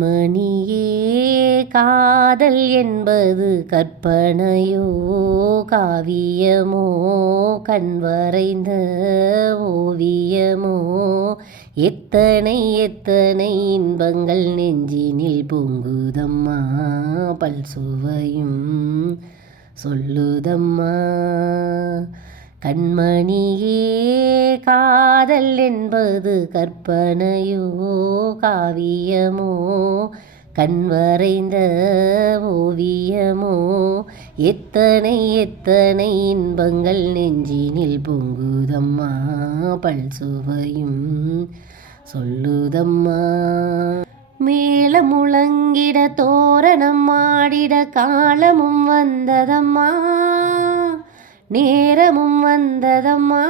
கண்மணியே காதல் என்பது கற்பனையோ காவியமோ கண்வரைந்த ஓவியமோ எத்தனை எத்தனை இன்பங்கள் நெஞ்சினில் பொங்குதம்மா பல்சுவையும் சொல்லுதம்மா. கண்மணியே காதல் என்பது கற்பனையோ காவியமோ கண்வரைந்த ஓவியமோ எத்தனை எத்தனை இன்பங்கள் நெஞ்சினில் பொங்குதம்மா பல்சுவையும் சொல்லுதம்மா. மேல முழங்கிட தோரணம் ஆடிட காலமும் வந்ததம்மா நேரமும் வந்ததம்மா.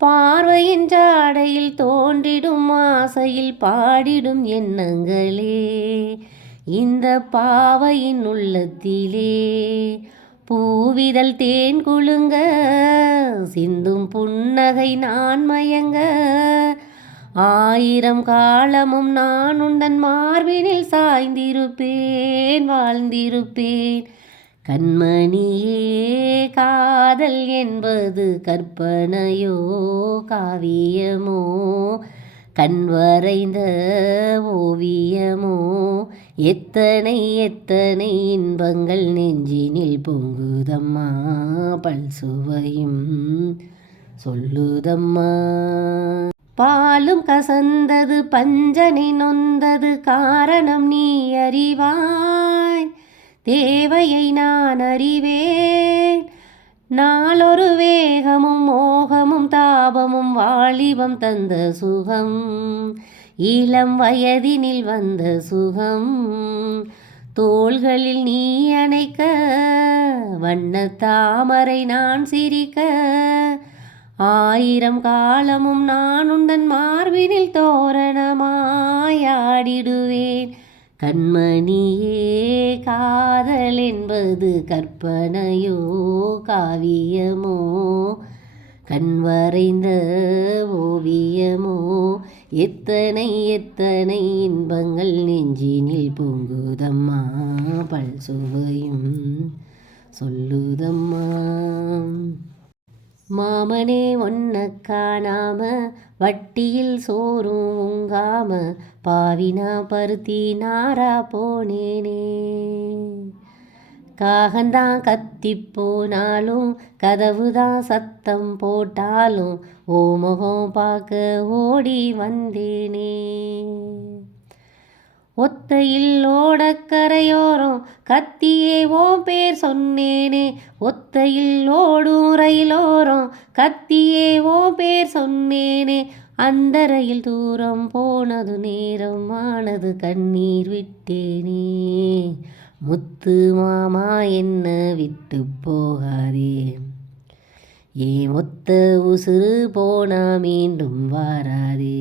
பார்வையின் ஜாடையில் தோன்றிடும் ஆசையில் பாடிடும் எண்ணங்களே இந்த பாவையின் உள்ளத்திலே பூவிதழ் தேன் குலுங்க சிந்தும் புன்னகை நான் மயங்க ஆயிரம் காலமும் நான் உந்தன் மார்பினில் சாய்ந்திருப்பேன் வாழ்ந்திருப்பேன். கண்மணியே காதல் என்பது கற்பனையோ காவியமோ கண்வரைந்த ஓவியமோ எத்தனை எத்தனை இன்பங்கள் நெஞ்சினில் பொங்குதம்மா பல்சுவையும் சொல்லுதம்மா. பாலும் கசந்தது பஞ்சனை நொந்தது காரணம் நீ அறிவாய் தேவையை நான் அறிவேன். நாளொரு வேகமும் மோகமும் தாபமும் வாலிபம் தந்த சுகம் இளம் வயதினில் வந்த சுகம் தோள்களில் நீ அணைக்க வண்ண தாமரை நான் சிரிக்க ஆயிரம் காலமும் நான் உந்தன் மார்பினில் தோரணமாயாடிடுவேன். கண்மணியே காதல் என்பது கற்பனையோ காவியமோ கண்வரைந்த ஓவியமோ எத்தனை எத்தனை இன்பங்கள் நெஞ்சினில் பொங்குதம்மா பல்சுவையும் சொல்லுதம்மா. மாமனே ஒன்ன காணாம வட்டியில் சோறும் உங்காம பாவினா பருத்தி நாரா போனேனே. காகந்தான் கத்தி போனாலும் கதவுதான் சத்தம் போட்டாலும் ஓ முகம் பார்க்க ஓடி வந்தேனே. ஒத்தையில் ஓடக்கரையோரம் கத்தியே ஓ பேர் சொன்னேனே ஒத்தையில் ஓடும் ரயிலோரம் கத்தியே ஓ பேர் சொன்னேனே. அந்த ரயில் தூரம் போனது நேரம் ஆனது கண்ணீர் விட்டேனே. முத்து மாமா என்ன விட்டு போகாதே ஏன் ஒத்த உசுறு போனா மீண்டும் வாராதே.